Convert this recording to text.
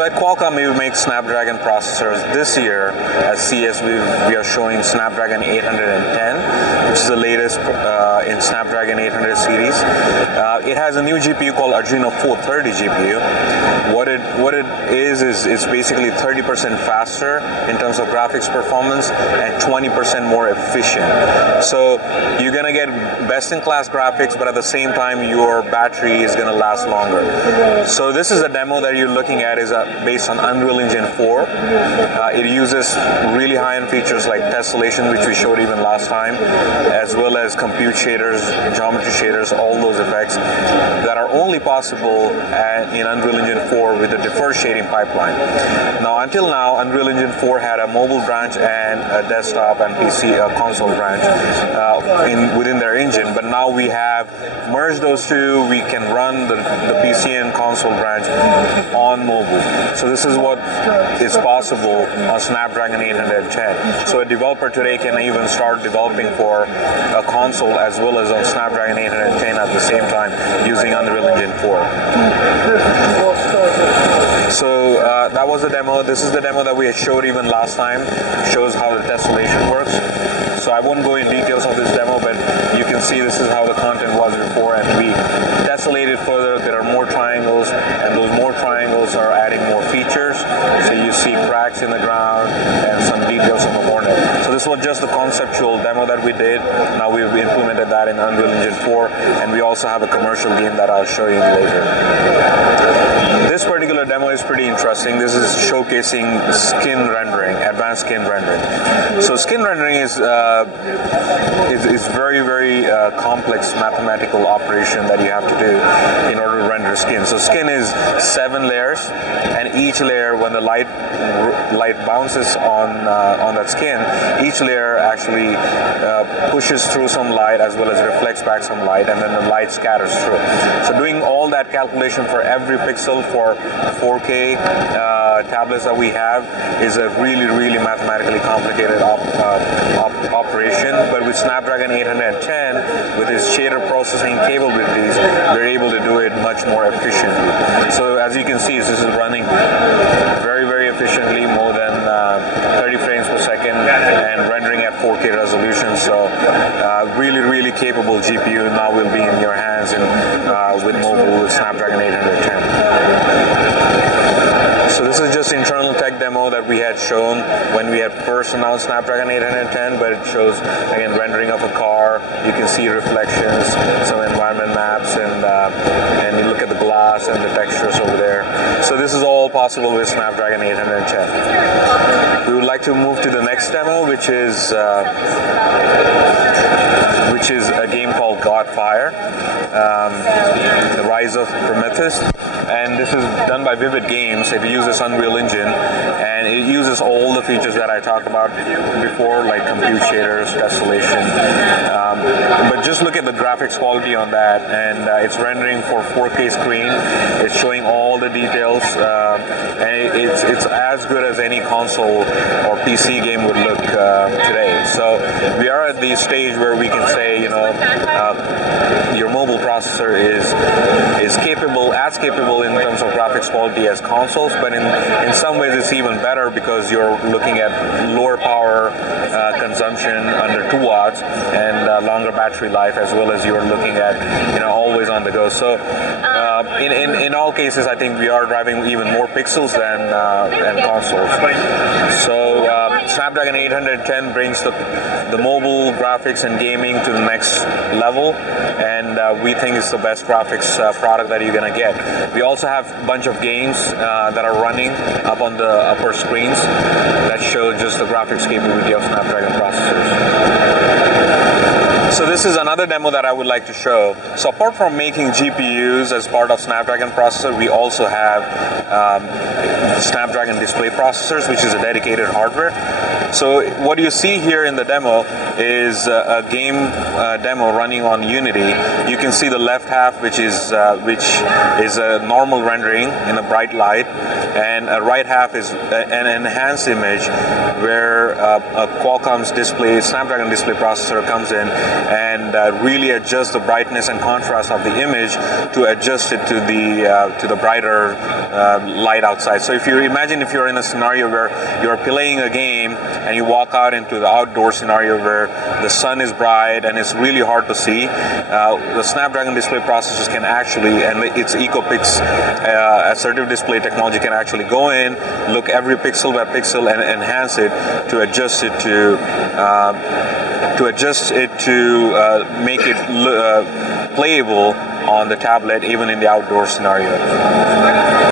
So at Qualcomm, we make Snapdragon processors. This year at CES, we are showing Snapdragon 810, which is the latest in Snapdragon 800 series. It has a new GPU called Adreno 430 GPU. What it is it's basically 30% faster in terms of graphics performance and 20% more efficient. So you're gonna get best-in-class graphics, but at the same time your battery is gonna last longer. So this is a demo that you're looking at is based on Unreal Engine 4. It uses really high-end features like tessellation, which we showed even last time, as well as compute shaders, geometry shaders, all those effects that are only possible in Unreal Engine 4 with a deferred shading pipeline. Now, until now, Unreal Engine 4 had a mobile branch and a desktop and PC console branch within their engine, but now we have merged those two. We can run the PC and console branch on mobile. So this is what is possible on Snapdragon 810. So a developer today can even start developing for a console as well as on Snapdragon 810 at the same time using Unreal Engine 4. So that was the demo. This is the demo that we had showed even last time. Shows how the tessellation works. So I won't go in details of this demo, but you can see this is how the content was before, and we tessellated further. There are more triangles, and those more triangles are adding more features. So you see cracks in the ground and some details on the hornet. So this was just the conceptual demo that we did. Now we've implemented that in Unreal Engine 4, and we also have a commercial game that I'll show you later. This particular demo is pretty interesting. This is showcasing skin rendering, advanced skin rendering. So skin rendering is very, very complex mathematical operation that you have to do in order to render skin. So skin is 7 layers, and each layer, when the light bounces on that skin, each layer actually pushes through some light as well as reflects back some light, and then the light scatters through. So doing all that calculation for every pixel for 4K tablets that we have is a really, really mathematically complicated operation. But with Snapdragon 810, with its shader processing capabilities, we're able to do it much more efficiently. So as you can see, this is running very, very efficiently, more than 30 frames per second, and rendering at 4K resolution. So really, really capable GPU now will be in your hands with mobile with Snapdragon 810. So this is just internal tech demo that we had shown when we had first announced Snapdragon 810, but it shows, again, rendering of a car. You can see reflections, some environment maps, and you look at the glass and the textures over there. So this is all possible with Snapdragon 810. We would like to move to the next demo, which is a game called Godfire, The Rise of Prometheus. And this is done by Vivid Games. It uses Unreal Engine, and it uses all the features that I talked about before, like compute shaders, tessellation. But just look at the graphics quality on that, and it's rendering for 4K screen. It's showing all the details, and it's as good as any console or PC game would look today. So we are at the stage where we can say, your mobile processor is as capable in terms of graphics quality as consoles, but in some ways it's even better because you're looking at lower power consumption under 2 watts and longer battery life, as well as you're looking at always on the go. So in all cases, I think we are driving even more pixels than consoles. So Snapdragon 810 brings the mobile graphics and gaming to the next level, and we think it's the best graphics product that you're gonna get. We also have a bunch of games that are running up on the upper screens that show just the graphics capability of Snapdragon processors. So this is another demo that I would like to show. So apart from making GPUs as part of Snapdragon processor, we also have Snapdragon display processors, which is a dedicated hardware. So what you see here in the demo is a game demo running on Unity. You can see the left half, which is a normal rendering in a bright light, and a right half is an enhanced image where a Qualcomm's Snapdragon display processor comes in and really adjust the brightness and contrast of the image to adjust it to the brighter light outside. So if you imagine if you're in a scenario where you're playing a game and you walk out into the outdoor scenario where the sun is bright and it's really hard to see, the Snapdragon display processors can actually, and its EcoPix assertive display technology can actually go in, look every pixel by pixel and enhance it to adjust it to make it playable on the tablet even in the outdoor scenario.